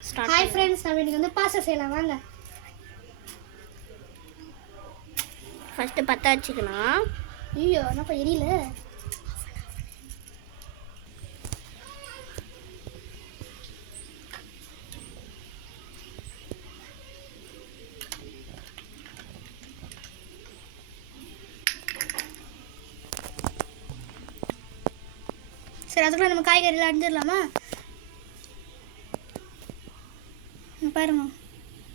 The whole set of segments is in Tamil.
ஹாய் ஃப்ரெண்ட்ஸ், நம்ம இன்னைக்கு வந்து பாஸ்தா செய்யலாம் வாங்க. ஃபர்ஸ்ட் பற்ற வச்சுக்கலாம். ஐயோ என்னப்பா எரியல. சரி, அதுக்குள்ள நம்ம காய்கறிலாம் அரிஞ்சிடலாமா? பாருங்க,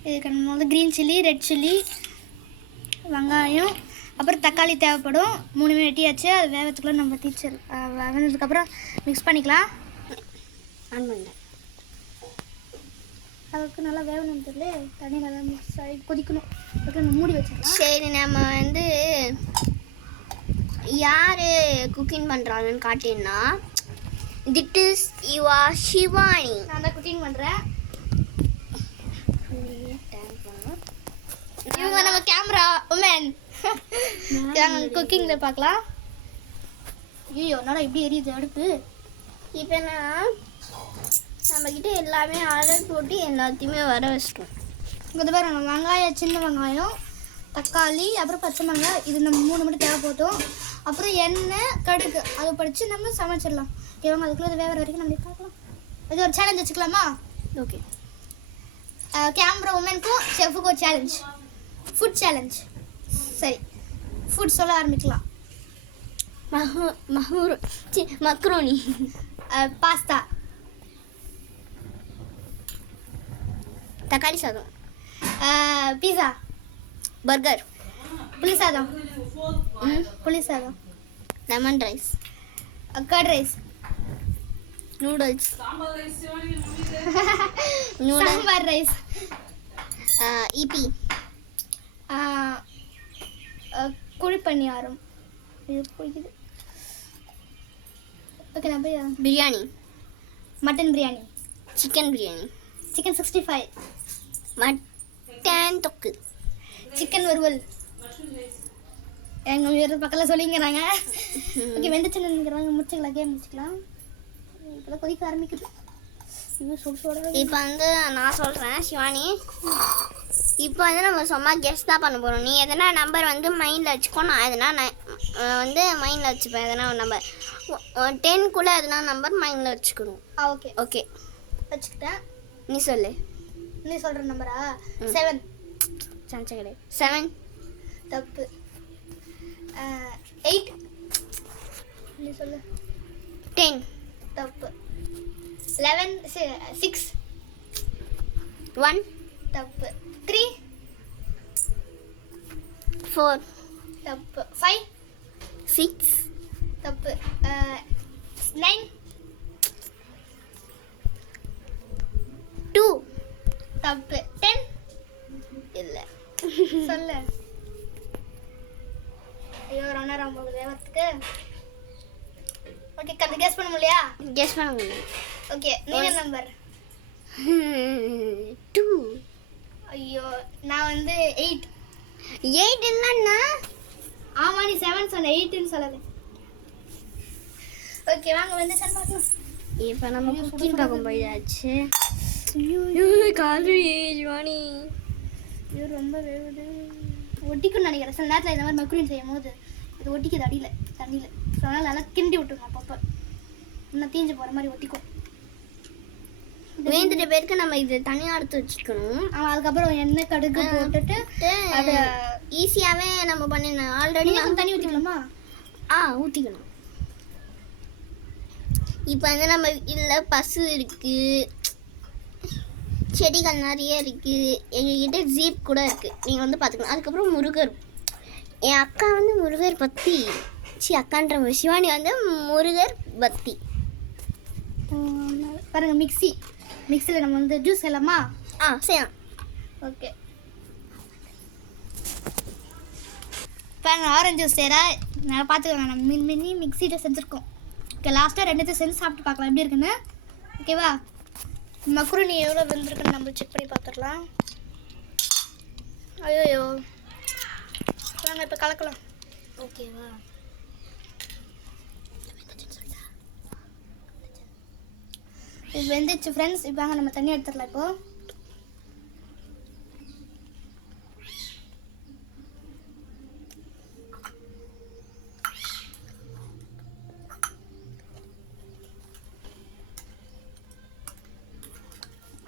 இதுக்கு நம்ம வந்து க்ரீன் சில்லி, ரெட் சில்லி, வெங்காயம், அப்புறம் தக்காளி தேவைப்படும். 3 வெட்டியாச்சு. அது வேகத்துக்குள்ளே நம்ம வெந்ததுக்கப்புறம் மிக்ஸ் பண்ணிக்கலாம். ஆன் பண்ணேன். அதுக்கு நல்லா வேகணும் தெரியல, தண்ணி நல்லா மிக்ஸ் ஆகி கொதிக்கணும். அதுக்கு நம்ம மூடி வச்சிடலாம். சரி, நம்ம வந்து யார் குக்கிங் பண்ணுறாங்கன்னு காட்டினா திட் இஸ் யுவர் ஷிவானி. நான் தான் குக்கிங் பண்ணுறேன். இவங்க நம்ம கேமரா உமன். குக்கிங்கில் பார்க்கலாம். ஐயோ என்னடா இப்படி எரியுது அடுப்பு. இப்போ நம்மக்கிட்ட எல்லாமே ஆர்டர் போட்டு எல்லாத்தையுமே வர வச்சிட்டோம். இங்கே பாருங்க, வெங்காயம், சின்ன வெங்காயம், தக்காளி, அப்புறம் பச்சை மிளகாய், இது நம்ம 3 மட்டும் தேவைப்பட்டோம். அப்புறம் எண்ணெய், கடுகு, அதை படித்து நம்ம சமைச்சிடலாம். இவங்க அதுக்குள்ளே வேகிற வரைக்கும் நம்ம பார்க்கலாம். இது ஒரு சேலஞ்ச் வச்சுக்கலாமா? ஓகே. கேமரா உமனுக்கும் செஃபுக்கும் ஒரு சேலஞ்ச், ஃபுட் சேலஞ்ச். சரி, ஃபுட் சொல்ல ஆரம்பிக்கலாம். மக்ரோனி, பாஸ்தா, தக்காளி சாதம், பீஸா, பர்கர், புளி சாதம், புளி சாதம், lemon rice, curd rice, noodles, sambar rice, ஈபி, குழிப்பணியாரம். இது பிடிக்குது. ஓகே, நான் போய் biryani, mutton biryani, chicken biryani, chicken 65, mutton தொக்கு, சிக்கன் வறுவல். எங்கள் வீடு பக்கத்தில் சொல்லிங்கிறாங்க. ஓகே, வெந்துச்சுன்னுங்கிறாங்க. முடிச்சுக்கலாம், கேம் முடிச்சுக்கலாம். இப்போதான் கொதிக்க ஆரம்பிக்குது. இது சுட இப்போ வந்து நான் சொல்கிறேன் ஷிவானி. இப்போ வந்து நம்ம சும்மா கெஸ்ட் தான் பண்ண போகிறோம். நீ எதனா நம்பர் வந்து மைண்டில் வச்சுக்கோ. நான் எதனா வந்து மைண்டில் வச்சுப்பேன். எதனா ஒரு நம்பர் 10க்குள்ளே எதனா நம்பர் மைண்டில் வச்சுக்கணும். ஓகே ஓகே, வச்சுக்கிட்டேன். நீ சொல்லு. நீ சொல்கிற நம்பரா? 7. சான்ஸே கிடையாது. 7 தப்பு. 8. நீ சொல்லு. 10 தப்பு. 11. 6. 1 தப்பு. 3. 4 தப்பு. 5. 6 தப்பு. 9. 2 தப்பு. 10. இல்லை. சொல்லு. ஐயோ ரவுண்டாக போகுது வேகத்துக்கு. ஓகே, கண்டு கெஸ் பண்ண முடியலையா? கெஸ் பண்ண முடியும். ஓகே, நீங்க நம்பர் 2. ஐயோ நான் வந்து 8. 8 என்னன்னா? ஆமா, நீ 7 சொன்ன, 8ன்னு சொல்லலை. ஓகே, வாங்க வந்து சன் பார்க்கலாம். இப்போ நம்ம குக்கிங் பார்க்க போயாச்சு. காலு ஷிவானி. ஐயோ ரொம்ப வேகுது. ஒட்டிக்குன்னு நினைக்கிறேன். சில நேரத்தில் இந்த மாதிரி மக்ரூனி செய்யும் போது இது ஒட்டிக்குது அடியில் தண்ணியில். ஸோ அதனால் நல்லா கிண்டி விட்டுருங்க. அப்பப்போ இன்னும் தீஞ்சு போகிற மாதிரி ஒட்டிக்கும். வேந்துட்ட பேருக்கு நம்ம இது தனியாக எடுத்து வச்சுக்கணும். அதுக்கப்புறம் எண்ணெய், கடுகு போட்டுட்டு அதை ஈஸியாகவே நம்ம பண்ணிடணும். ஆல்ரெடி தண்ணி ஊற்றிக்கலாமா? ஊற்றிக்கணும். இப்போ வந்து நம்ம இதில் பசு இருக்குது, செடிகள் நிறைய இருக்குது, எங்ககிட்ட ஜீப் கூட இருக்குது. நீங்கள் வந்து பார்த்துக்கணும். அதுக்கப்புறம் முருகர். என் அக்கா வந்து முருகர் பக்தி. அக்கான்ற ஷிவானி வந்து முருகர் பக்தி. பாருங்கள், மிக்சியில் நம்ம வந்து ஜூஸ் செய்யலாமா? செய்யலாம். ஓகே, பாருங்க ஆரஞ்சு ஜூஸ் செய்கிற. நல்லா பார்த்துக்கோங்க. நம்ம மினி மிக்சியில் செஞ்சுருக்கோம். ஓகே, லாஸ்ட்டாக 2 செஞ்சு சாப்பிட்டு பார்க்கலாம் எப்படி இருக்குன்னு. ஓகேவா? மக்ரூனி எவ்வளோ வெந்திருக்குன்னு நம்ம செக் பண்ணி பார்த்துடலாம். ஐயோ நாங்கள் இப்போ கலக்கலாம். ஓகேவா? இது வெந்துச்சு ஃப்ரெண்ட்ஸ். இப்போ வாங்க நம்ம தண்ணி எடுத்துடலாம். இப்போ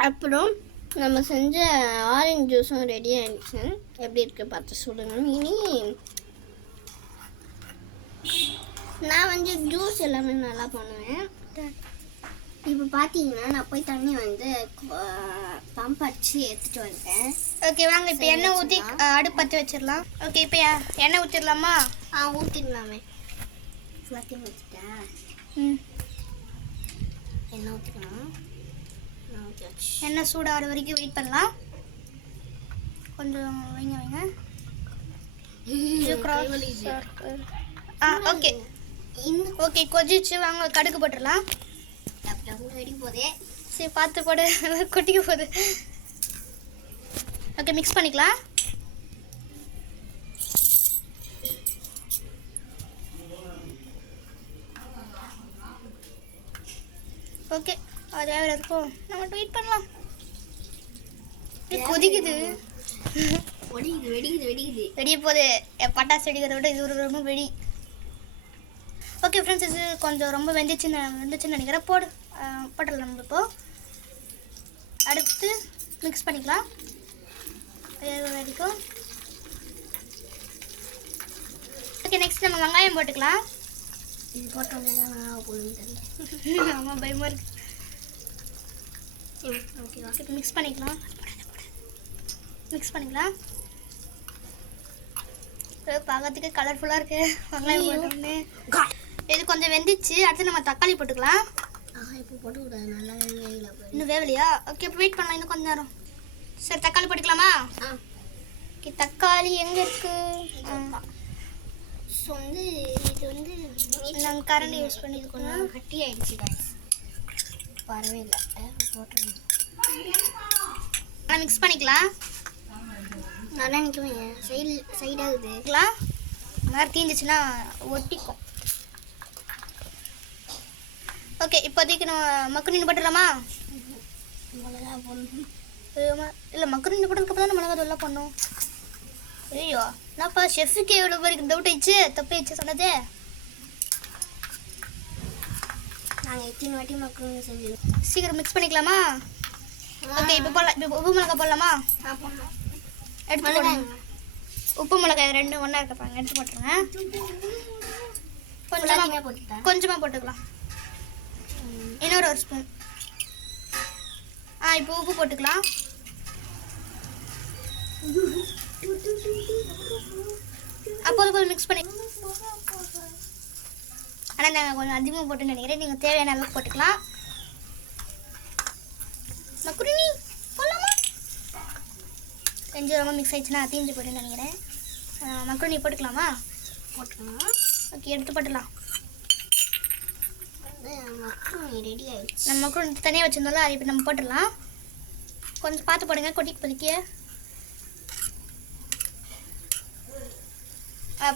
அப்புறம் நம்ம செஞ்ச ஆரஞ்சு ஜூஸும் ரெடி ஆயிடுச்சு. எப்படி இருக்கு பார்த்து சொல்லுங்க. இனி நான் வந்து ஜூஸ் எல்லாமே நல்லா பண்ணுவேன். இப்போ பார்த்தீங்கன்னா நான் போய் தண்ணி வந்து பம்ப் அடிச்சு எடுத்துட்டு வந்தேன். ஓகே வாங்க இப்போ எண்ணெய் ஊற்றி அடுப்பு பற்ற வச்சிடலாம். ஓகே இப்போ எண்ணெய் ஊற்றிடலாமா? ஊற்றிடலாமே. எல்லாத்தையும் ஊற்றிட்டேன். எண்ணெய் ஊற்றிக்கலாம். எண்ணெய் சூடாகிற வரைக்கும் வெயிட் பண்ணலாம். கொஞ்சம் வைங்க. ஓகே ஓகே கொதிச்சு வாங்க கடுகு போட்டுடலாம். வெடி போதே சரி பார்த்து போடு, கொட்டிக்க போகுது. ஓகே மிக்ஸ் பண்ணிக்கலாம். ஓகே அது வேறு இருக்கும். நம்ம வெயிட் பண்ணலாம். கொதிக்குது. வெடிய போகுது. பட்டாசு வெடிக்கிறத விட இது ரொம்ப வெடி. ஓகே ஃப்ரெண்ட்ஸ் இது கொஞ்சம் ரொம்ப வெந்துச்சுன்னு நினைக்கிறேன். போட்டுடலாம் நம்ம இப்போ. அடுத்து மிக்ஸ் பண்ணிக்கலாம். வரைக்கும் ஓகே நெக்ஸ்ட் நம்ம வெங்காயம் போட்டுக்கலாம். இது போட்டோன்னே ஆமாம் பயமாக இருக்கு. ஓகே இப்போ மிக்ஸ் பண்ணிக்கலாம். பார்க்கறதுக்கு கலர்ஃபுல்லாக இருக்கு. வெங்காயம் போட்டோன்னே இது கொஞ்சம் வெந்துச்சு. அடுத்து நம்ம தக்காளி போட்டுக்கலாம். இப்போ போட்டுக்கூடாது, நல்லா இன்னும் வேவலையா? ஓகே இப்போ வெயிட் பண்ணலாம் இன்னும் கொஞ்சம் நேரம். சரி தக்காளி போட்டுக்கலாமா? ஓகே தக்காளி எங்கே இருக்கு? ஸோ வந்து இது வந்து நாங்கள் கரண்டி யூஸ் பண்ணிக்கணும். கட்டி ஆயிடுச்சு காய்ஸ். வரவே இல்லை. போட்டுருங்க. மிக்ஸ் பண்ணிக்கலாம். நல்லா நிற்குவேன். சைடாகுது மாதிரி தீந்துச்சுன்னா ஒட்டிக்கும். ஓகே இப்போதைக்கு நம்ம மக்ருனி போட்டுடலாமா? மிளகா போடணும். இல்லை மக்ருனி போட்டதுக்கப்புறம் தான் மிளகா தூள்லாம் பண்ணோம். ஐயோ என்னப்பா ஷெஃபுக்கு எவ்வளோ பேருக்கு டவுட் ஆயிடுச்சு, தப்பாயிடுச்சு சொன்னதே. நாங்கள் எத்தனை வாட்டி மக்ருனி செஞ்சோம். சீக்கிரம் மிக்ஸ் பண்ணிக்கலாமா? ஓகே இப்போ போடலாம். இப்போ உப்பு மிளகா போடலாமா? போடலாம். எடுத்து போடுங்க. உப்பு மிளகாய் ரெண்டும் ஒன்றா இருக்கப்பாங்க. எடுத்து போட்டுருங்க. கொஞ்சமாக போட்டுக்கலாம். இன்னொரு ஸ்பூன். இப்போ உப்பு போட்டுக்கலாம். அப்போது மிக்ஸ் பண்ணி. ஆனால் நாங்கள் கொஞ்சம் அதிகமாக போட்டுன்னு நினைக்கிறேன். நீங்கள் தேவையான அளவுக்கு போட்டுக்கலாம். மக்ருனி போடலாமா? கொஞ்சம் ரொம்ப மிக்ஸ் ஆயிடுச்சுன்னா தீஞ்சு போட்டுன்னு நினைக்கிறேன். மக்ருனி போட்டுக்கலாமா? போட்டுக்கலாம். ஓகே எடுத்து போட்டுடலாம். மக்ருனி ரெடி ஆயிடுச்சு. நம்ம மக்ருனி தனியாக வச்சுருந்தோம்ல அது இப்போ நம்ம போட்டுடலாம். கொஞ்சம் பார்த்து போடுங்க கொட்டிக்கு பொதிக்க.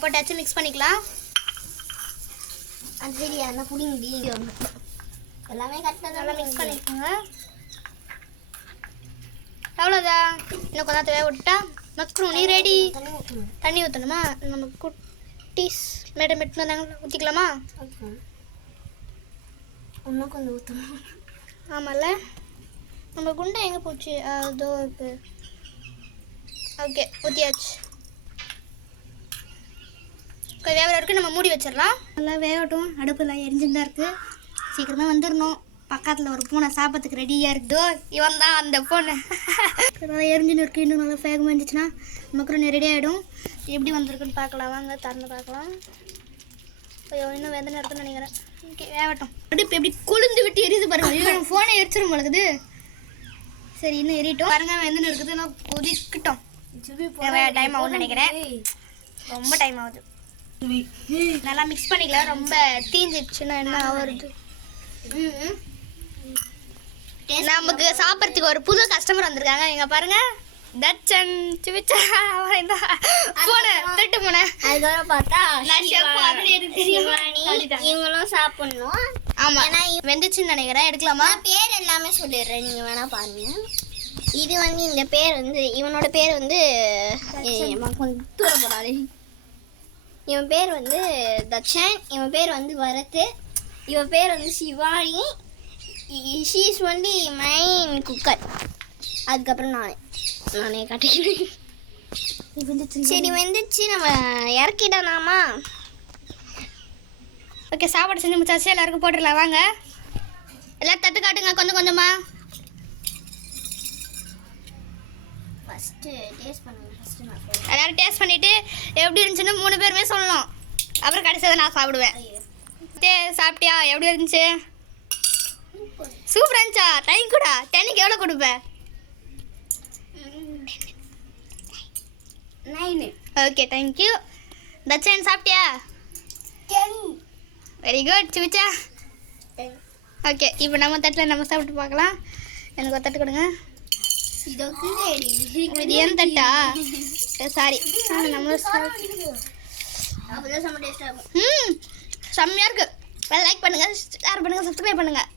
போட்டாச்சு மிக்ஸ் பண்ணிக்கலாம். அது சரியா என்ன புடிங்கி எல்லாமே கரெக்டாக நல்லா மிக்ஸ் பண்ணிக்கோங்க. அவ்வளோதான். இன்னும் கொஞ்சம் தேவை விட்டா மக்ருனி ரெடி. தண்ணி ஊற்றணுமா? நம்ம குட்டீஸ் மேடம் எடுத்து வந்தாங்க ஊற்றிக்கலாமா? இன்னும் கொஞ்சம் ஊற்றணும். ஆமாம்ல நம்ம குண்டை எங்கே போச்சு? அதோ இருக்கு. ஓகே ஊற்றியாச்சு. வேகிற வரைக்கும் நம்ம மூடி வச்சிடலாம். நல்லா வேகட்டும். அடுப்புலாம் எரிஞ்சுதான் இருக்குது. சீக்கிரமாக வந்துடணும். பக்கத்தில் ஒரு பூனை சாப்பிட்றதுக்கு ரெடியாக இருக்குதோ இவன் தான் அந்த பூனை. நல்லா எரிஞ்சுன்னு இருக்குது. இன்னும் நல்லா வேகமாக இருந்துச்சுன்னா மக்ருனி ரெடி ஆகிடும். எப்படி வந்திருக்குன்னு பார்க்கலாம். வாங்க திறந்து பார்க்கலாம். ஐயோ இன்னும் வெந்தனை இருக்குன்னு நினைக்கிறேன். ஓகே வேகட்டும். அடுப்பு எப்படி கொழுந்து விட்டு எரியுது பாருங்க. ஃபோனை எரிச்சிடும் உங்களுக்கு. சரி இன்னும் எரியட்டும். பாருங்க வெந்தனை இருக்குது. நான் கொதிக்கட்டும். டைம் ஆகும்னு நினைக்கிறேன். ரொம்ப டைம் ஆகுது. நல்லா மிக்ஸ் பண்ணிக்கலாம். ரொம்ப தீஞ்சிடுச்சுன்னா என்ன ஆகுறது? நமக்கு சாப்பிட்றதுக்கு ஒரு புது கஸ்டமர் வந்திருக்காங்க. இங்க பாருங்க தட்சன் சிவிச்சா போன திட்டு போனேன். அதுக்கப்புறம் பார்த்தா நான் ஷெஃப் அது எனக்கு தெரியும். இவங்களும் சாப்பிடணும். ஆமாம் ஏன்னா வெந்துச்சுன்னு நினைக்கிறேன். எடுக்கலாமா? நான் பேர் எல்லாமே சொல்லிடுறேன், நீங்கள் வேணால் பாருங்க. இது வந்து இந்த பேர் வந்து இவனோட பேர் வந்து கொஞ்சம் தூர போடாது. இவன் பேர் வந்து தட்சன், இவன் பேர் வந்து வரத்து, இவன் பேர் வந்து Shivani. She is only main cooker. அதுக்கப்புறம் நானே காட்டிக்கிறேன். சரி வெந்துச்சு, நம்ம இறக்கிடலாமா? ஓகே, சாப்பாடு செஞ்சு முடிச்சாச்சு. எல்லாருக்கும் போட்டுடலாம் வாங்க. எல்லாம் தட்டு காட்டுங்க கொஞ்சம் கொஞ்சமாக. ஃபஸ்ட்டு டேஸ்ட் பண்ணுங்க. ஃபஸ்ட்டு நான் எல்லாரும் டேஸ்ட் பண்ணிவிட்டு எப்படி இருந்துச்சுன்னு 3 பேருமே சொல்லணும். அப்புறம் கடைசியாக நான் சாப்பிடுவேன். சாப்பிட்டியா? எப்படி இருந்துச்சு? சூப்பராக இருந்துச்சா? டைம் கூட 10க்கு எவ்வளோ கொடுப்பேன்? 9. Okay, thank you. தட்சன் சாப்பிட்டியா? 10. Very good சிவிச்சா. ஓகே, இப்போ நம்ம தட்டில் நம்ம சாப்பிட்டு பார்க்கலாம். எனக்கு ஒரு தட்டு கொடுங்க. இது ஏன் தட்டா? சாரி, நம்மளும் அப்போதான் செம்ம டேஸ்ட்டாக இருக்கும். செம்மையாக இருக்குது. லைக் பண்ணுங்கள், ஷேர் பண்ணுங்கள், சப்ஸ்கிரைப் பண்ணுங்கள்.